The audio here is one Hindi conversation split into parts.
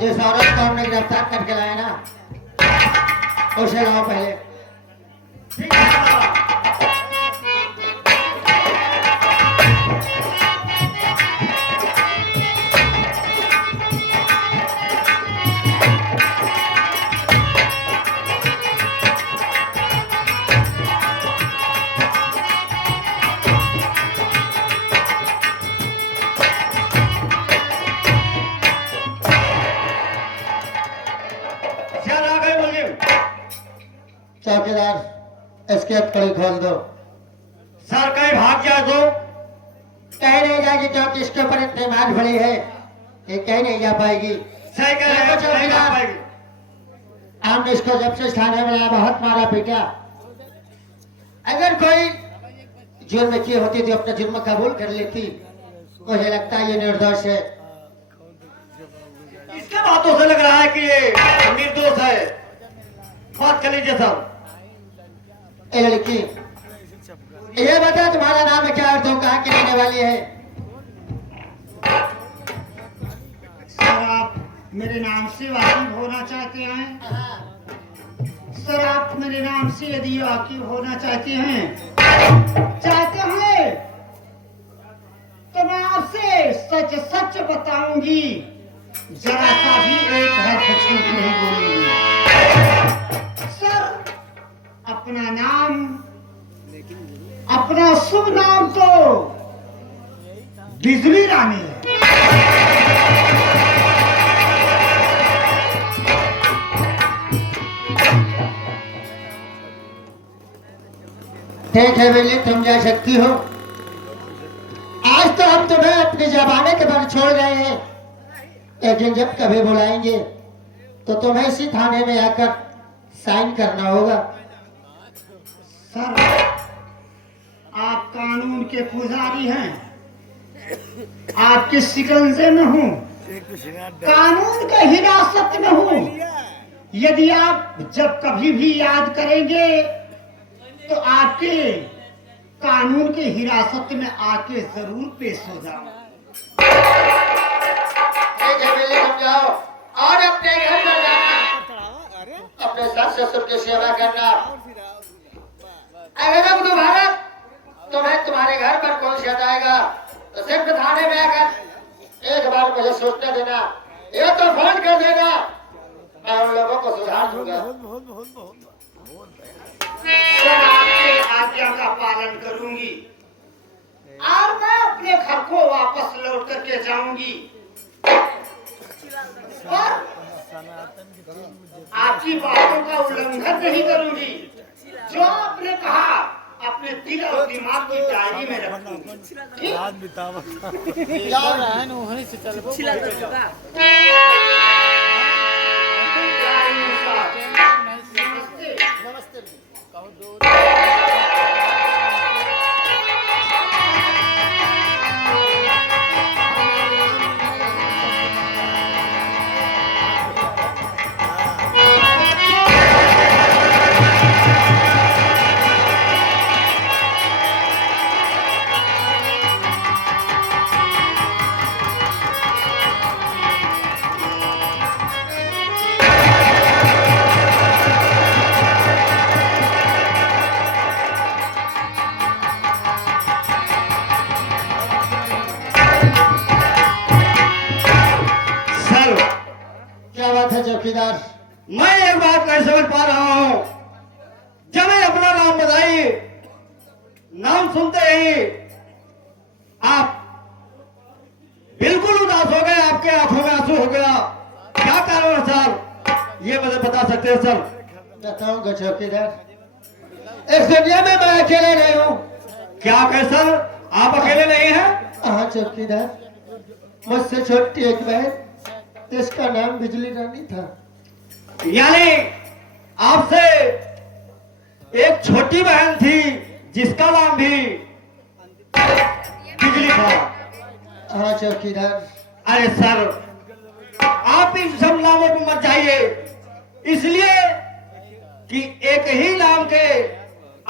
जिस औरत को हमने गिरफ्तार करके लाया ना, उसे लाओ पहले। ठीक है। चौकीदार इसकी हथकड़ी खोल दो। सर कहीं भाग जाए तो कहीं नहीं जाएगी, क्योंकि इसके ऊपर इतनी मार पड़ी है ये कहीं नहीं जा पाएगी। सही कह रहे हैं, नहीं जा पाएगी। हमने इसको जब से थाने में लाया बहुत मारा पीटा। अगर कोई जुर्म की होती तो अपना जुर्म कबूल कर लेती। मुझे लगता है ये निर्दोष है। इसके बातों से लग रहा है कि ये निर्दोष है। बात कर लीजिए सर। ए लड़की, ये बता तुम्हारा नाम है क्या और तुम कहाँ की रहने वाली है? सर आप मेरे नाम से वाकिफ होना चाहते हैं? सर आप मेरे नाम से यदि वाकिफ होना चाहते हैं तो मैं आपसे सच सच बताऊंगी, जरा सा भी एक हर्फ छूट नहीं बोलूंगी। सर अपना नाम, अपना शुभ नाम तो बिजली रानी है। ठीक है बिल्ली, तुम जा सकती हो। आज तो हम तुम्हें अपनी जमाने के बाद छोड़ गए हैं, लेकिन जब कभी बुलाएंगे तो तुम्हें इसी थाने में आकर साइन करना होगा। सर आप कानून के पुजारी हैं, आपके शिकंजे में हूँ, कानून के हिरासत में हूँ। यदि आप जब कभी भी याद करेंगे तो आपके कानून के हिरासत में आके जरूर पेश हो जाओ। ठीक है बिल्ली, तुम जाओ और अपने घर पर जाना, अपने सास ससुर की सेवा करना। अगर अब दोबारा तुम्हें तुम्हारे घर पर कौन सताएगा तो सिर्फ थाने में आकर एक बार मुझे सोचने देना, ये तो फोन कर देना, मैं उन लोगों को सुधार दूंगा। सर आपके आज्ञा का पालन करूंगी और मैं अपने घर को वापस लौट करके जाऊंगी और आपकी बातों का उल्लंघन नहीं करूंगी। जो आपने कहा अपने दिल और दिमाग की डायरी में रखूंगी। नमस्ते। चौकीदार, मैं एक बात नहीं समझ पा रहा हूं। जब मैं अपना नाम बताइए, नाम सुनते ही आप बिल्कुल उदास हो गए, आपके आंखों में आंसू हो गया। क्या कारण है सर, ये मुझे बता सकते हैं सर? बताऊंगा चौकीदार, इस दुनिया में मैं अकेले नहीं हूँ। क्या कहे सर, आप अकेले नहीं हैं? हाँ चौकीदार, मुझसे छोटी एक बहन, इसका नाम बिजली रानी था। यानी आपसे एक छोटी बहन थी जिसका नाम भी बिजली था? हाँ चौकीदार। अरे सर, आप इन सब नामों को मत जाइए, इसलिए कि एक ही नाम के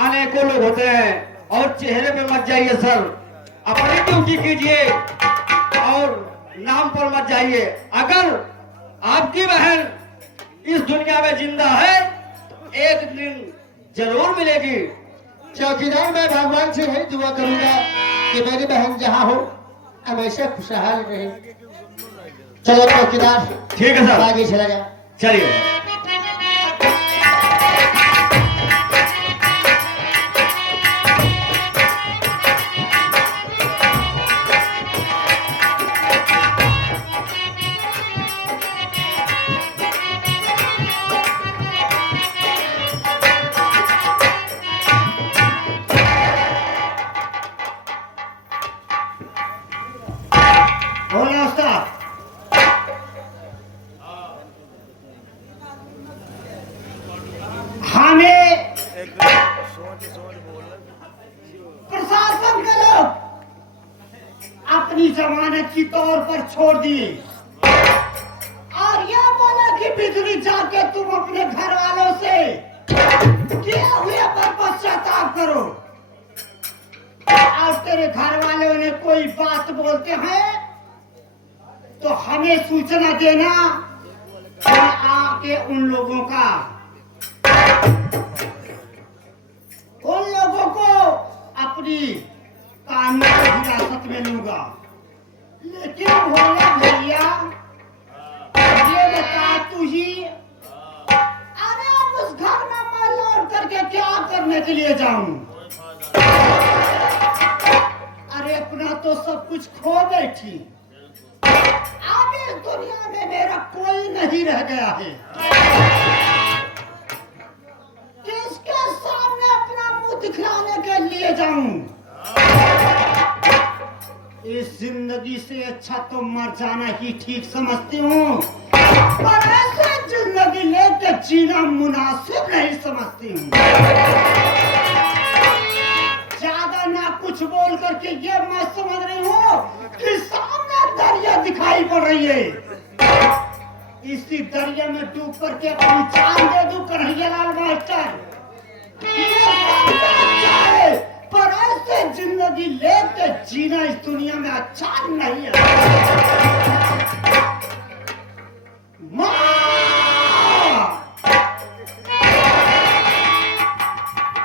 अनेकों लोग होते हैं और चेहरे पे मत जाइए सर, अपनी ड्यूटी कीजिए और नाम पर मत जाइए। अगर आपकी बहन इस दुनिया में जिंदा है तो एक दिन जरूर मिलेगी। चौकीदार, मैं भगवान से यही दुआ करूंगा कि मेरी बहन जहाँ हो हमेशा खुशहाल रहे। चलो चौकीदार, ठीक है सर, आगे चला जा। चलिए। बोला उस्ताद। हमें प्रशासन के लोग अपनी जमानत की तौर पर छोड़ दिए और यह बोला कि बिजली जाके तुम अपने घर वालों से किए हुए पर पश्चाताप करो। और तेरे घर वालों ने कोई बात बोलते हैं तो हमें सूचना देना और आके उन लोगों को अपनी कानून की हिरासत में लूंगा। लेकिन भोला भैया ये बता तू ही, अरे अब उस घर में मैं लौट करके क्या करने के लिए जाऊं? अरे अपना तो सब कुछ खो बैठी, अब इस दुनिया में मेरा कोई नहीं रह गया है। किसके सामने अपना मुंह दिखलाने के लिए जाऊं? इस जिंदगी से अच्छा तो मर जाना ही ठीक समझती हूँ, पर ऐसे जिंदगी लेके जीना मुनासिब नहीं समझती हूँ। ज्यादा ना कुछ बोल करके ये मैं समझ रही हूँ कि सामने दरिया दिखाई पड़ रही है। इसी दरिया में डूब करके अपनी जान दे दूं कन्हैयालाल मास्टर। ये सबसे अच्छा है, पर ऐसे जिंदगी लेके जीना इस दुनिया में अच्छा नहीं है। माँ!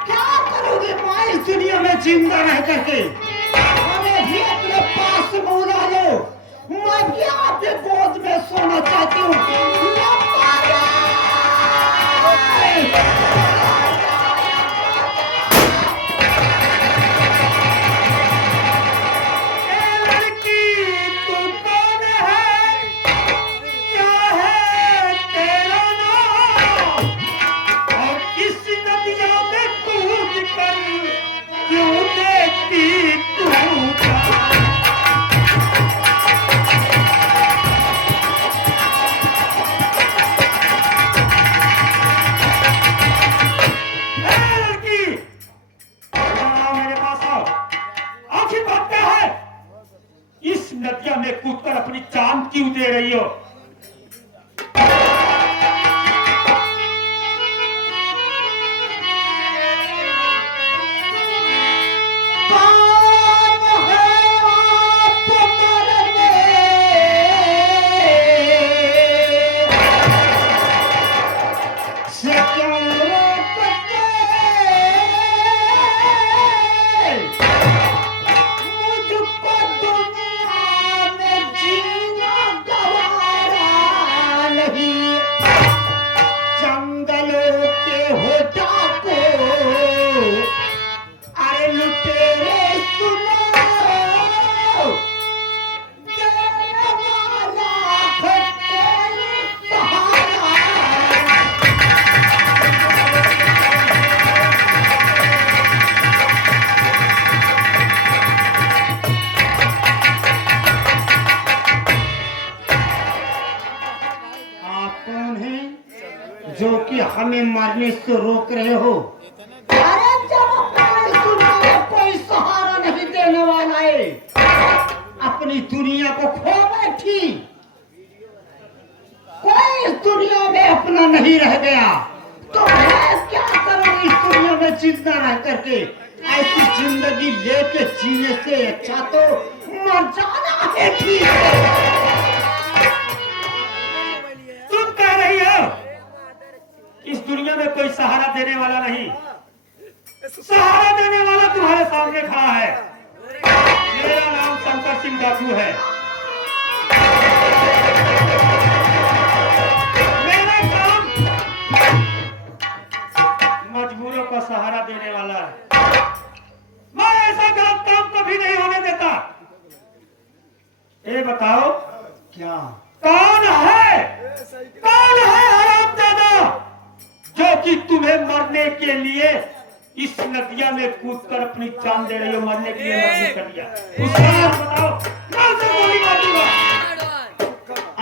क्या करोगे माँ इस दुनिया में जिंदा रह करके? हमें भी अपने पास बुला लो, मैं भी आपके गोद में सोना चाहती हूँ। नदिया में कूदकर अपनी जान क्यों दे रही हो? जो कि हमें मारने से रोक रहे हो? अरे जब अपनी दुनिया में कोई सहारा नहीं देने वाला है, अपनी दुनिया को खो बैठी, कोई इस दुनिया में अपना नहीं रह गया, तो मैं क्या करूं इस दुनिया में जिंदा रह करके? ऐसी जिंदगी लेके जीने से अच्छा तो मर जाना है ठीक है। तुम कह रही हो इस दुनिया में कोई सहारा देने वाला नहीं, सहारा देने वाला तुम्हारे सामने खड़ा है। मेरा नाम शंकर सिंह डाकू है। मेरा काम मजबूरों का सहारा देने वाला है। मैं ऐसा गलत काम कभी नहीं होने देता। ये बताओ क्या कौन है हरामजादा जो कि तुम्हें मरने के लिए इस नदिया में कूदकर अपनी जान दे रही हो, मरने के लिए मजबूर कर दिया? उसका नाम बताओ, मैं उसे गोली मार दूंगा।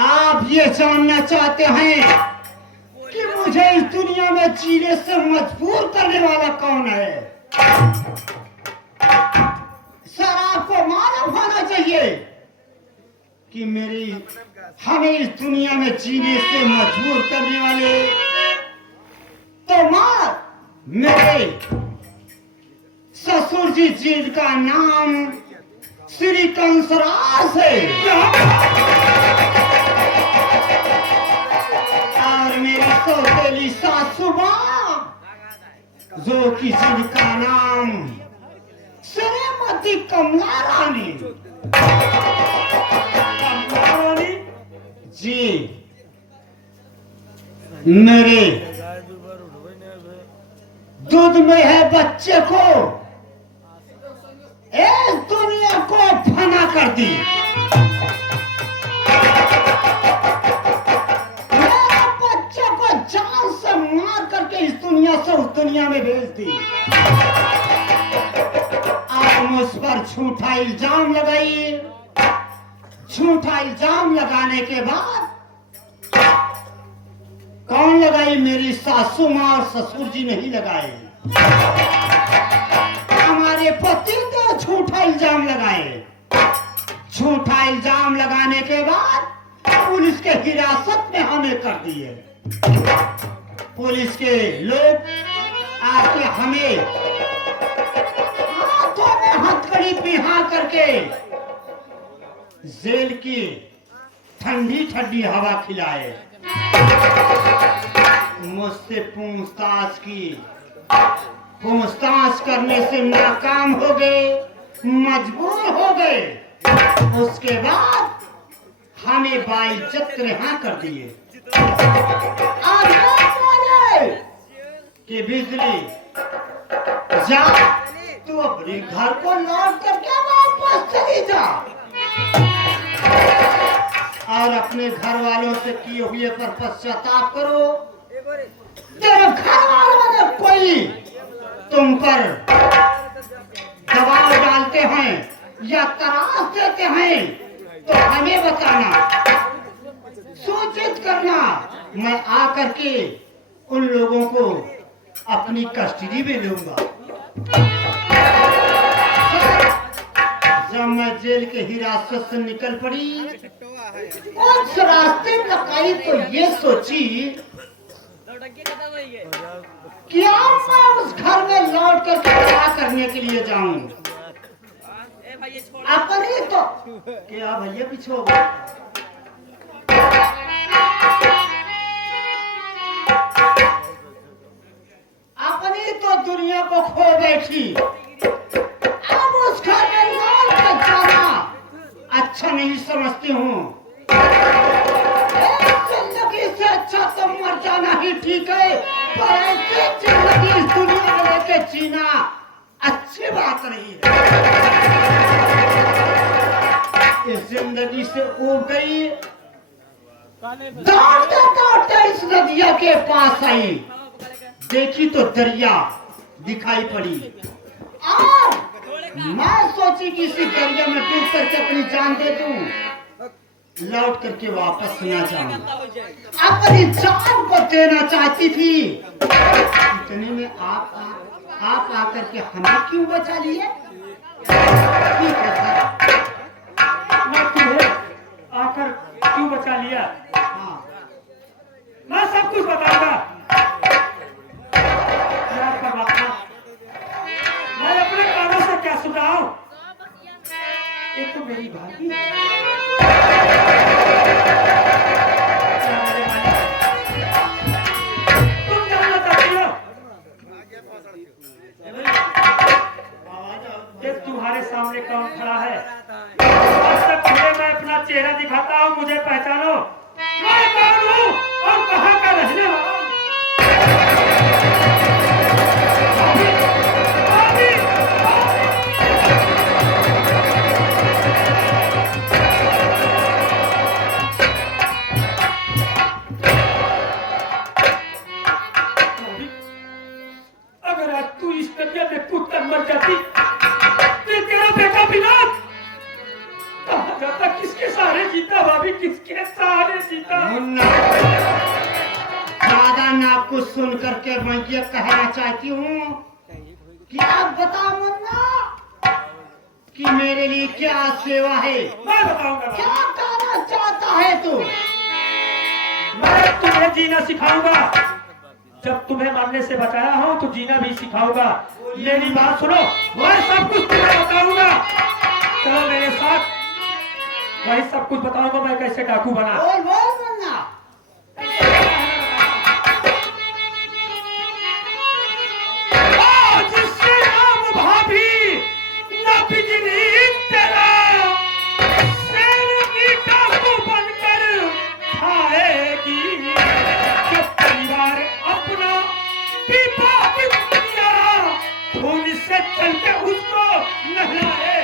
आप ये जानना चाहते हैं कि मुझे इस दुनिया में जीने से मजबूर करने वाला कौन है? सर आपको मालूम होना चाहिए कि हमें इस दुनिया में जीने से मजबूर करने वाले तो मेरे ससुर जी जिनका नाम श्री कंसराज है और मेरी सौतेली सासू मां जो कि जिनका नाम श्रीमती कमला रानी जी। मेरे दूध में है बच्चे को इस दुनिया को फना कर दी। मेरे बच्चे को जान से मार करके इस दुनिया से उस दुनिया में भेज दी। आप मुझ पर झूठा इल्जाम लगाई। झूठा इल्जाम लगाने के बाद कौन लगाई? मेरी सासू मां और ससुर जी नहीं लगाए, हमारे पति ने झूठा इल्जाम लगाए। झूठा इल्जाम लगाने के बाद पुलिस के हिरासत में हमें कर दिए। पुलिस के लोग आके हमें हाथों में हथकड़ी पिहा करके जेल की ठंडी ठंडी हवा खिलाए। मुझसे पूछताछ करने से नाकाम हो गए, मजबूर हो गए। उसके बाद हमें बाइज्जत रिहा कर दिए। और बोले कि बिजली जा, तू अपने घर को लौट करके वापस चली जा और अपने घर वालों से किए हुए पर पश्चाताप करो। तेरे घर वालों ने कोई तुम पर दबाव डालते हैं या त्रास देते हैं तो हमें बताना, सूचित करना। मैं आकर के उन लोगों को अपनी कस्टडी में लूंगा। जब मैं जेल के हिरासत से निकल पड़ी, उस रास्ते लगाई तो ये सोची क्या मैं उस घर में लौट कर क्या करने के लिए जाऊं? अपने तो क्या भैया पीछे हो गए? अपनी तो दुनिया को खो बैठी, अब उस घर में लौट कर जाना अच्छा नहीं समझती हूँ। जिंदगी से अच्छा तो मर जाना ही ठीक है, पर ऐसे जिंदगी इस दुनिया में लेके जीना अच्छी बात नहीं है। इस जिंदगी से उब गई, दौड़ते दौड़ते इस नदिया के पास आई। देखी तो दरिया दिखाई पड़ी और मैं सोची कि इसी दरिया में डूब करके अपनी जान दे दूं, लौट करके वापस न जाऊं। अपनी जान को देना चाहती थी, इतने में आप आकर के हमें क्यों बचा लिए? ठीक है सर, मैं तुम्हें आकर क्यों बचा लिया? हाँ मैं सब कुछ बताऊंगा। ये तो मेरी भाभी है। तुम जानना चाहती हो? ये तुम्हारे सामने कौन खड़ा है? आज तक तुम्हें मैं अपना चेहरा दिखाता हूँ, मुझे पहचानो। मैं कौन हूँ और कहाँ का रहने वाला हूँ? भाभी, भाभी, अगर आज तू इस नदिया में कूदकर मर जाती तो तेरा बेटा विनोद कहाँ जाता? किसके सहारे जीता भाभी? किसके सहारे जीता? मुन्ना, ज्यादा ना कुछ सुन करके मैं ये कहना चाहती हूँ कि आप बताओ मुन्ना कि मेरे लिए क्या सेवा है, मैं बताऊंगा भाभी। क्या कहना चाहता है तू? मैं तुम्हें जीना सिखाऊंगा। जब तुम्हें मरने से बचाया हूं तो जीना भी सिखाऊंगा। मेरी बात सुनो, मैं सब कुछ तुम्हें बताऊंगा। चलो मेरे साथ, वही सब कुछ बताऊंगा मैं कैसे डाकू बना। बोल बोल मुन्ना। आज से नाम भाभी ना बिजली तेरा शेरनी डाकू बनकर खाएगी। जब परिवार अपना पीपा बिटिया खून से चल के उसको नहलाए।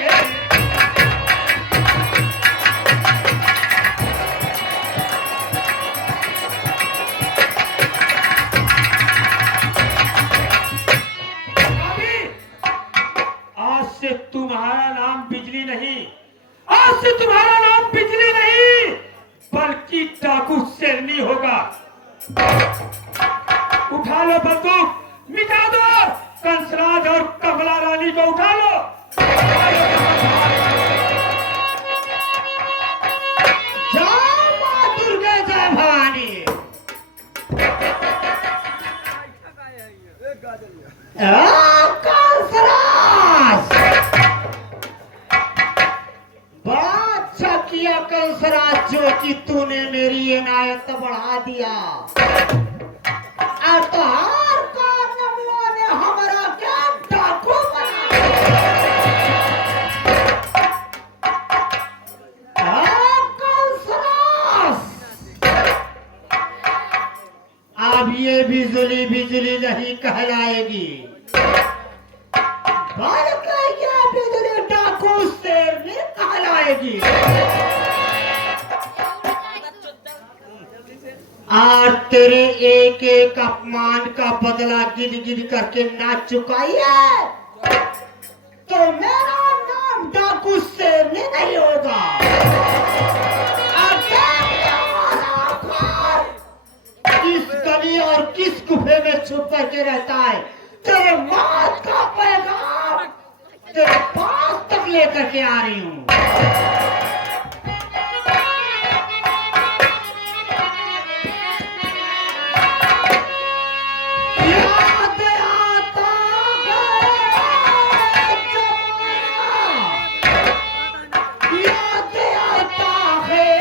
आज से तुम्हारा नाम बिजली नहीं, आज से तुम्हारा नाम बिजली नहीं बल्कि डाकू शेरनी होगा। उठा लो बंदूक, मिटा दो कंसराज और कमला रानी को, उठा लो। जय मां दुर्गा, जय भवानी। कंसराज, बड़ा अच्छा किया कंसराज जो कि तूने मेरी इनायत बढ़ा दिया। और तो हर कारनामों ने हमारा क्या डाकू बना दिया। कंसराज, अब ये बिजली बिजली नहीं कहलाएगी बल्कि ये बिजली डाकू शेरनी कहलाएगी। और तेरे एक एक अपमान का बदला गिन गिन करके ना चुकाई है तो मेरा नाम डाकू शेरनी नहीं होगा। और किस गली और किस गुफे में छुप करके रहता है, तेरे मौत का पैगाम तेरे पास तक लेकर के आ रही हूँ। याद आता है जमाना, याद आता है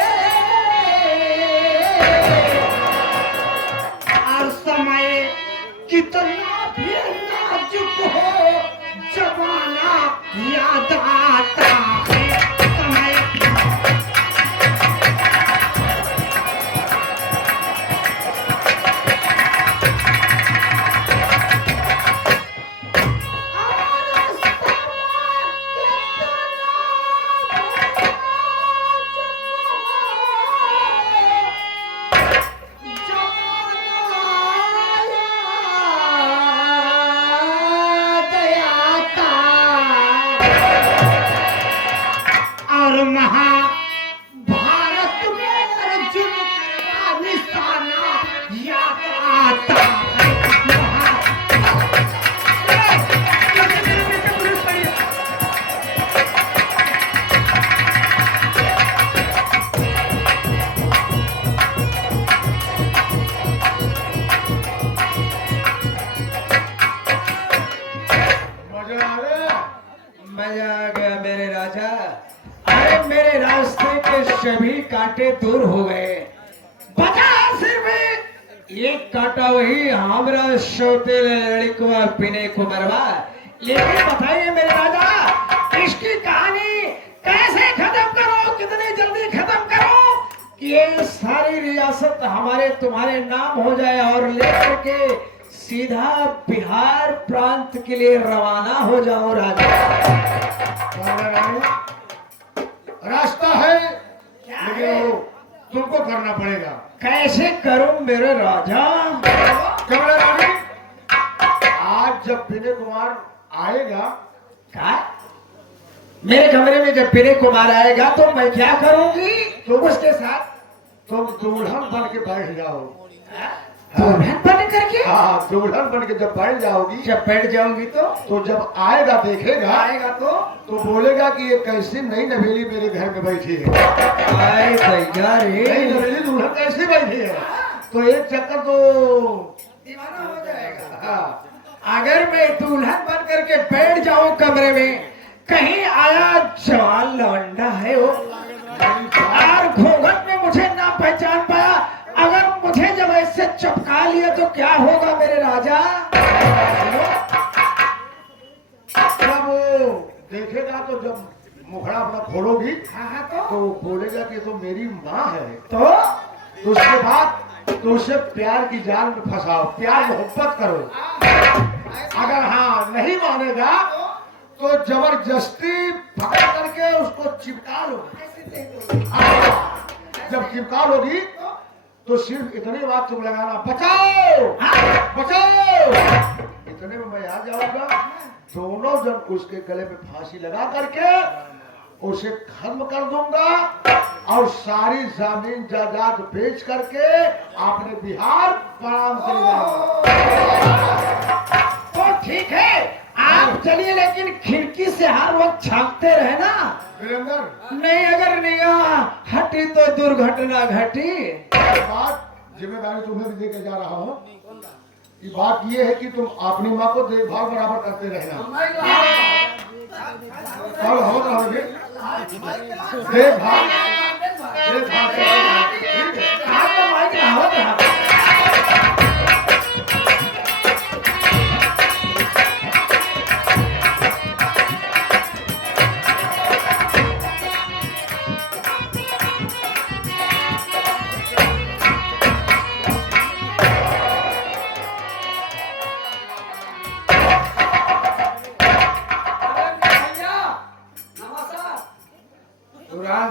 और समय कितना भी नाजुक हो, जमाना याद आता है समय। और महाभारत में अर्जुन का निशाना याद आता है। मजा आ गया मेरे राजा। मेरे रास्ते के सभी कांटे दूर हो गए। बचा सिर्फ एक कांटा वही हमरा सोते लड़कवा पीने को मरवा। लेकिन बताइए मेरे राजा, इसकी कहानी कैसे खत्म करो, कितनी जल्दी खत्म करो कि ये सारी रियासत हमारे तुम्हारे नाम हो जाए और लेकर के सीधा बिहार प्रांत के लिए रवाना हो जाओ राजा। राजा रानी, रास्ता है लेकिन वो तुमको करना पड़ेगा। कैसे करूं मेरे राजा? कमला रानी, आज जब विनय कुमार आएगा, क्या? मेरे कमरे में जब विनय कुमार आएगा तो मैं क्या करूंगी? तो उसके साथ तुम दुल्हन बन के बैठ जाओ। दुल्हन बन करके? हाँ, दुल्हन बन के जब बैठ जाओगी, जब बैठ जाऊंगी तो जब आएगा देखेगा तो बोलेगा कि ये कैसी नई नवेली मेरे घर में बैठी है। आए भैया नई रे, नवेली दुल्हन कैसी बैठी है, तो एक चक्कर तो दीवाना हो जाएगा। हाँ, अगर मैं दुल्हन बन करके बैठ जाऊं कमरे में, कहीं आया जवान लौंडा है वो और घूंघट में मुझे ना पहचान पाया, अगर मुझे जब ऐसे चपका लिया तो क्या होगा मेरे राजा? जब वो देखेगा तो जब मुखड़ा अपना खोलोगी तो बोलेगा कि तो मेरी माँ है। तो उसके बाद तो उसे प्यार की जाल में फंसाओ, प्यार मोहब्बत करो। अगर हाँ नहीं मानेगा तो जबरदस्ती पकड़ करके उसको चिपका लो। जब चिपका लोगी तो सिर्फ इतनी बात तुम लगाना, बचाओ बचाओ। इतने में मैं आ जाऊंगा, दोनों जन उसके गले में फांसी लगा करके उसे खत्म कर दूंगा और सारी जमीन जायदाद बेच करके आपने बिहार प्रणाम कर तो ठीक है, आप चलिए, लेकिन खिड़की से हर वक्त झांकते रहे ना। वीरेंद्र, नहीं, अगर निगाह हटी तो दुर्घटना घटी। बात जिम्मेदारी तुम्हें भी देकर जा रहा हूँ। ये बात ये है कि तुम अपनी माँ को देखभाल बराबर करते रहना। और होता रहोगे देखभाल देखभाल करते रहना, ठीक है? आप तो माइक लावत रहा।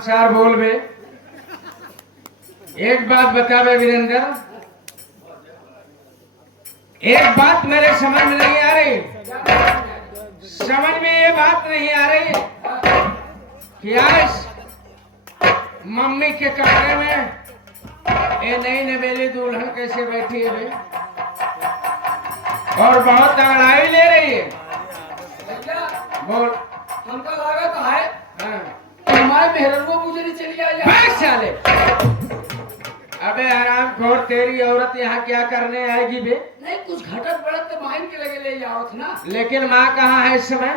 चार बोल बे। एक बात बता बे वीरेंद्र, एक बात मेरे समझ में नहीं आ रही। समझ में ये बात नहीं आ रही कि आज मम्मी के कमरे में ये नई नवेली दुल्हन कैसे बैठी है बे, और बहुत अंगड़ाई ले रही है। बोल। हमका लागत है हाँ। हमारे मेहरबो मुझे नहीं चली आई। भाग साले। अबे हराम खोर, तेरी औरत यहाँ क्या करने आएगी बे? नहीं, कुछ घटत बढ़त तो माइन के लगे ले जाओ ना। लेकिन माँ कहाँ है इस समय?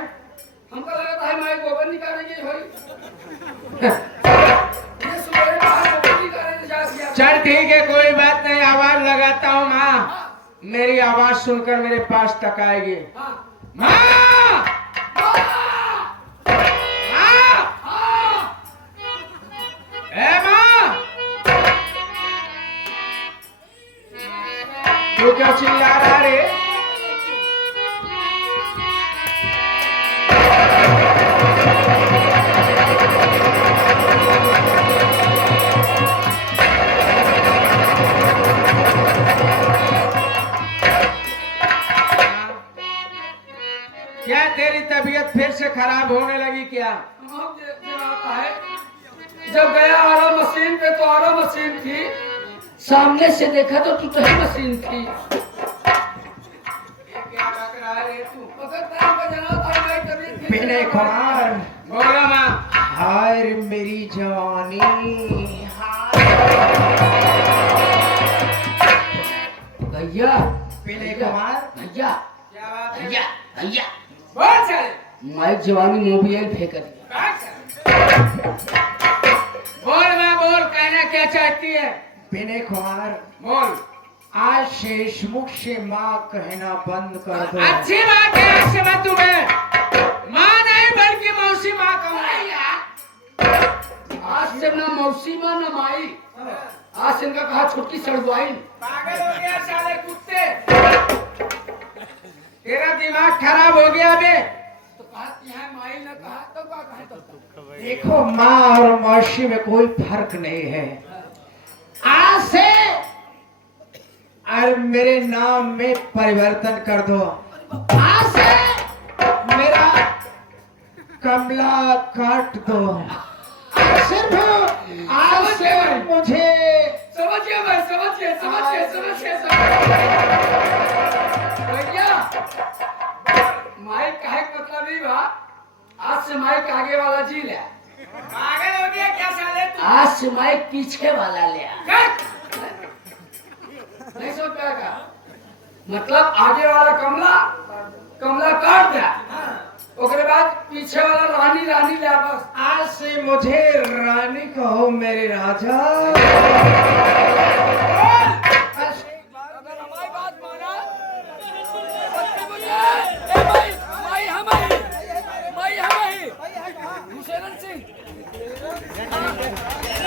हमका लगता है माई गोबर निकालेंगे होई। ये सुबह बाहर गोबर निकालने जा दिया। चल ठीक है, कोई बात नहीं, आवाज लगाता हूँ। माँ मेरी आवाज सुनकर मेरे पास तक आएगी। हाँ। माँ, ए माँ, तू क्या चिल्ला रहा रे? क्या तेरी तबीयत फिर से खराब होने लगी क्या? हाँ, ये आता है। जब गया आरा मशीन पे तो आरा मशीन थी, सामने से देखा तो टूटी मशीन थी। क्या लग रहा है तू? मगर टाइम पे जना था भाई तबीयत ठीक विनय कुमार, बोला माँ। हाय रे मेरी जवानी, भैया विनय कुमार, भैया क्या बात है? भैया भैया बोल साले। माइक जवानी मोबाइल फेंक दिया। भाग साले। बोल मैं बोल, कहना क्या चाहती है? विनय कुमार, बोल। आज शेष मुख से माँ कहना बंद कर दो। अच्छी बात है, आज से मैं तुम्हें माँ नहीं बल्कि मौसी माँ कहूँगा। आज से ना मौसी माँ ना माई, आज से इनका कहा छुट्टी सड़वाई। पागल हो गया साले कुत्ते, तेरा दिमाग खराब हो गया बे। तो कहा यहाँ माई ना कहा तो क्या कहे तो देखो, माँ और मौसी में कोई फर्क नहीं है। आज से और मेरे नाम में परिवर्तन कर दो। आज से मेरा कमला काट दो। सिर्फ आज से मुझे समझिए भाई, समझिए भैया। माइक काहे का मतलब ही बा, आज से माइक आगे वाला जी ले। पागल हो गया क्या साले तू? आज से माइक पीछे वाला ले। कट! नहीं समझ पाएगा, मतलब आगे वाला कमला काट दिया, ओकरे बाद पीछे वाला रानी ले। बस आज से मुझे रानी कहो मेरे राजा।